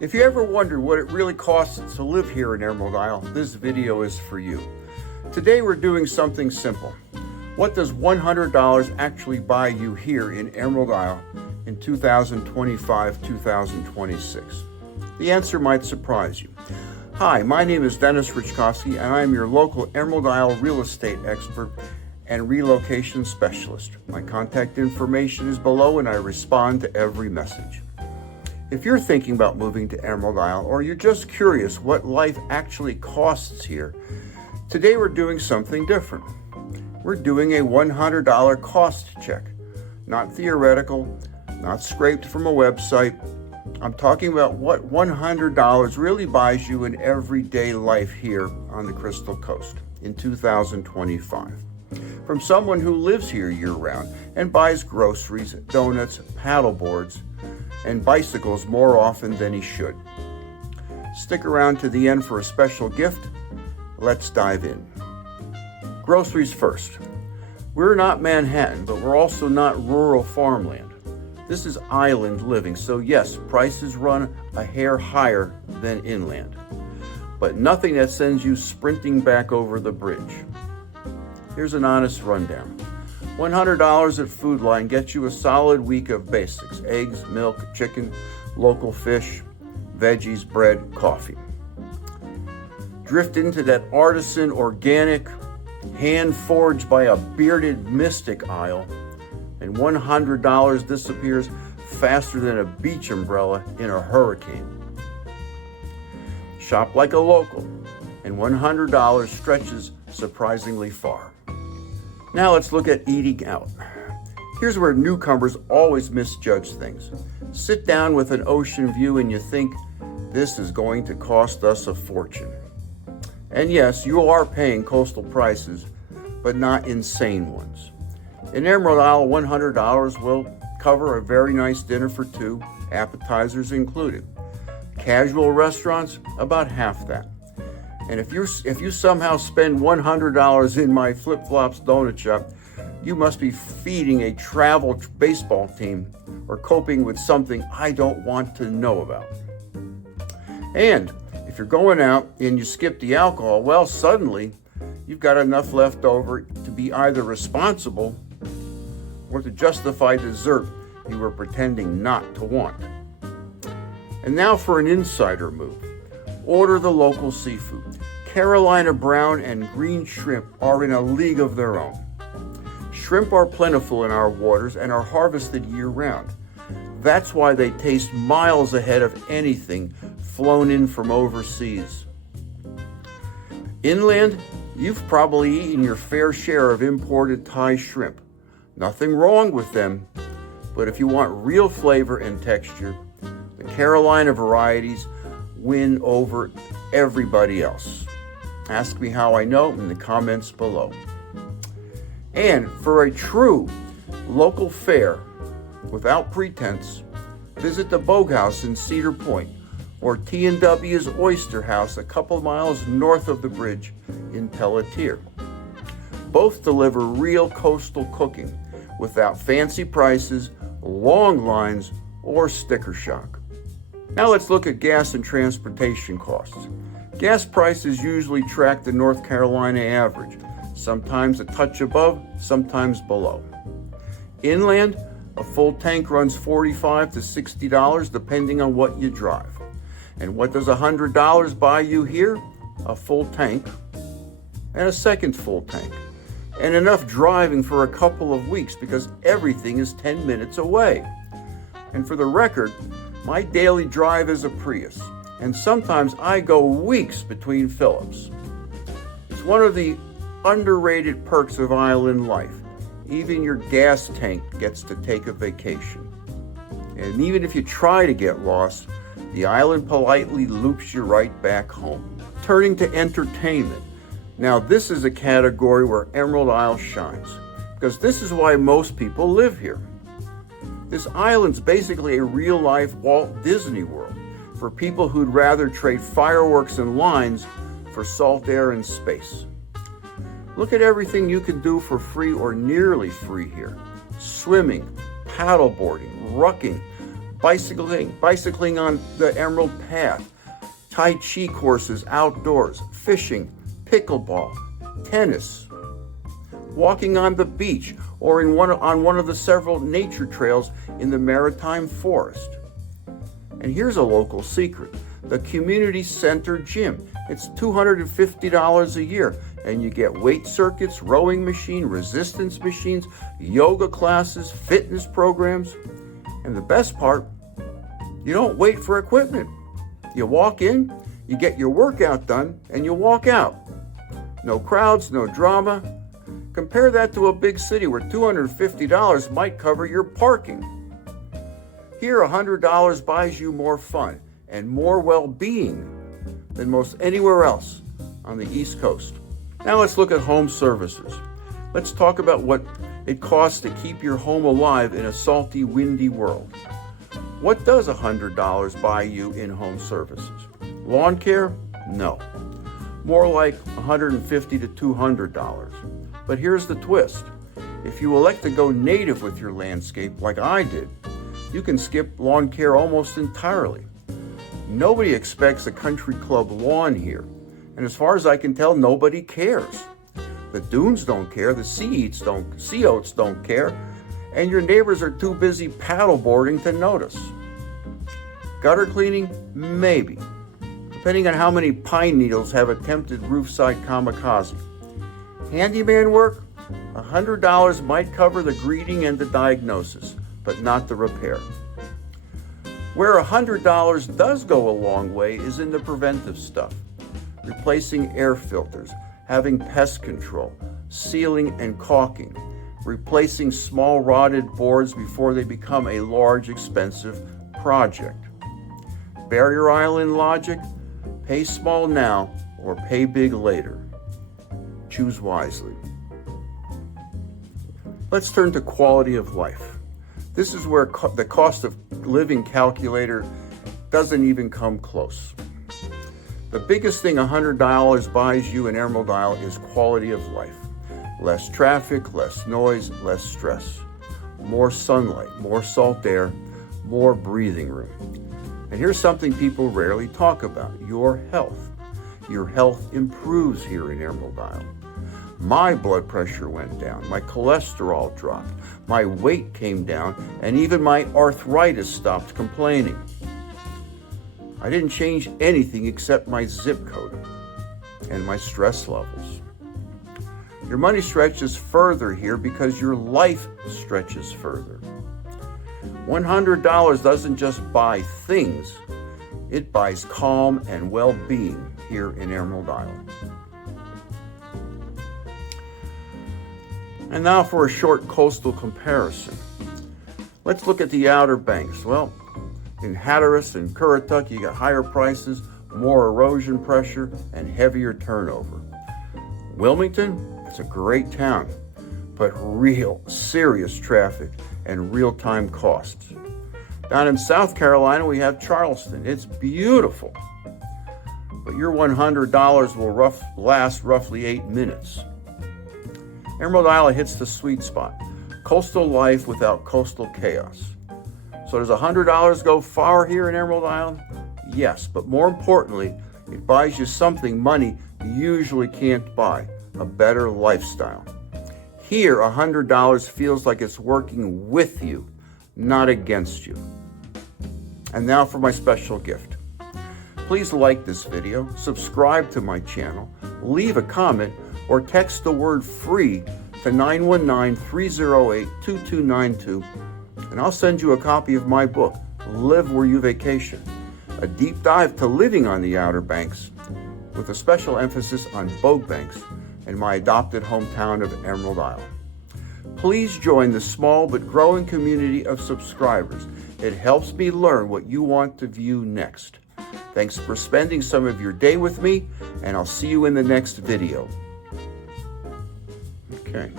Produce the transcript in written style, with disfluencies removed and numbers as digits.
If you ever wonder what it really costs to live here in Emerald Isle, this video is for you. Today we're doing something simple. What does $100 actually buy you here in Emerald Isle in 2025-2026? The answer might surprise you. Hi, my name is Denis Raczkowski and I am your local Emerald Isle real estate expert and relocation specialist. My contact information is below and I respond to every message. If you're thinking about moving to Emerald Isle or you're just curious what life actually costs here, today we're doing something different. We're doing a $100 cost check. Not theoretical, not scraped from a website. I'm talking about what $100 really buys you in everyday life here on the Crystal Coast in 2025. From someone who lives here year-round and buys groceries, donuts, paddle boards, and bicycles more often than he should. Stick around to the end for a special gift. Let's dive in. Groceries first. We're not Manhattan, but we're also not rural farmland. This is island living, so yes, prices run a hair higher than inland, but nothing that sends you sprinting back over the bridge. Here's an honest rundown. $100 at Food Line gets you a solid week of basics: eggs, milk, chicken, local fish, veggies, bread, coffee. Drift into that artisan, organic, hand-forged by a bearded mystic aisle, and $100 disappears faster than a beach umbrella in a hurricane. Shop like a local, and $100 stretches surprisingly far. Now let's look at eating out. Here's where newcomers always misjudge things. Sit down with an ocean view and you think, this is going to cost us a fortune. And yes, you are paying coastal prices, but not insane ones. In Emerald Isle, $100 will cover a very nice dinner for two, appetizers included. Casual restaurants, about half that. And if you somehow spend $100 in my flip-flops donut shop, you must be feeding a travel baseball team or coping with something I don't want to know about. And if you're going out and you skip the alcohol, well, suddenly you've got enough left over to be either responsible or to justify dessert you were pretending not to want. And now for an insider move. Order the local seafood. Carolina brown and green shrimp are in a league of their own. Shrimp are plentiful in our waters and are harvested year-round. That's why they taste miles ahead of anything flown in from overseas. Inland, you've probably eaten your fair share of imported Thai shrimp. Nothing wrong with them, but if you want real flavor and texture, the Carolina varieties win over everybody else. Ask me how I know in the comments below. And for a true local fare, without pretense, visit the Bogue House in Cedar Point or T&W's Oyster House a couple miles north of the bridge in Pelletier. Both deliver real coastal cooking without fancy prices, long lines, or sticker shock. Now let's look at gas and transportation costs. Gas prices usually track the North Carolina average, sometimes a touch above, sometimes below. Inland, a full tank runs $45 to $60 depending on what you drive. And what does $100 buy you here? A full tank and a second full tank. And enough driving for a couple of weeks because everything is 10 minutes away. And for the record, my daily drive is a Prius, and sometimes I go weeks between fill-ups. It's one of the underrated perks of island life. Even your gas tank gets to take a vacation. And even if you try to get lost, the island politely loops you right back home. Turning to entertainment. Now this is a category where Emerald Isle shines, because this is why most people live here. This island's basically a real-life Walt Disney World for people who'd rather trade fireworks and lines for salt air and space. Look at everything you can do for free or nearly free here. Swimming, paddleboarding, rucking, bicycling on the Emerald Path, Tai Chi courses outdoors, fishing, pickleball, tennis, walking on the beach, or on one of the several nature trails in the Maritime Forest. And here's a local secret: the Community Center Gym. It's $250 a year, and you get weight circuits, rowing machine, resistance machines, yoga classes, fitness programs. And the best part, you don't wait for equipment. You walk in, you get your workout done, and you walk out. No crowds, no drama. Compare that to a big city where $250 might cover your parking. Here, $100 buys you more fun and more well-being than most anywhere else on the East Coast. Now let's look at home services. Let's talk about what it costs to keep your home alive in a salty, windy world. What does $100 buy you in home services? Lawn care? No. More like $150 to $200. But here's the twist. If you elect to go native with your landscape like I did, you can skip lawn care almost entirely. Nobody expects a country club lawn here, and as far as I can tell, nobody cares. The dunes don't care, the sea oats don't care, and your neighbors are too busy paddleboarding to notice. Gutter cleaning? Maybe, depending on how many pine needles have attempted roofside kamikaze. Handyman work? $100 might cover the greeting and the diagnosis, but not the repair. Where $100 does go a long way is in the preventive stuff. Replacing air filters, having pest control, sealing and caulking, replacing small rotted boards before they become a large, expensive project. Barrier island logic: pay small now or pay big later. Choose wisely. Let's turn to quality of life. This is where the cost of living calculator doesn't even come close. The biggest thing $100 buys you in Emerald Isle is quality of life. Less traffic, less noise, less stress. More sunlight, more salt air, more breathing room. And here's something people rarely talk about: your health. Your health improves here in Emerald Isle. My blood pressure went down, my cholesterol dropped, my weight came down, and even my arthritis stopped complaining. I didn't change anything except my zip code and my stress levels. Your money stretches further here because your life stretches further. $100 doesn't just buy things, it buys calm and well-being here in Emerald Isle. And now for a short coastal comparison. Let's look at the Outer Banks. Well, in Hatteras and Currituck, you got higher prices, more erosion pressure, and heavier turnover. Wilmington, it's a great town, but real serious traffic and real-time costs. Down in South Carolina, we have Charleston. It's beautiful, but your $100 will last roughly 8 minutes. Emerald Isle hits the sweet spot. Coastal life without coastal chaos. So does $100 go far here in Emerald Isle? Yes, but more importantly, it buys you something money usually can't buy: a better lifestyle. Here, $100 feels like it's working with you, not against you. And now for my special gift. Please like this video, subscribe to my channel, leave a comment, or text the word FREE to 919-308-2292, and I'll send you a copy of my book, Live Where You Vacation, a deep dive to living on the Outer Banks, with a special emphasis on Bogue Banks and my adopted hometown of Emerald Isle. Please join the small but growing community of subscribers. It helps me learn what you want to view next. Thanks for spending some of your day with me, and I'll see you in the next video. Okay.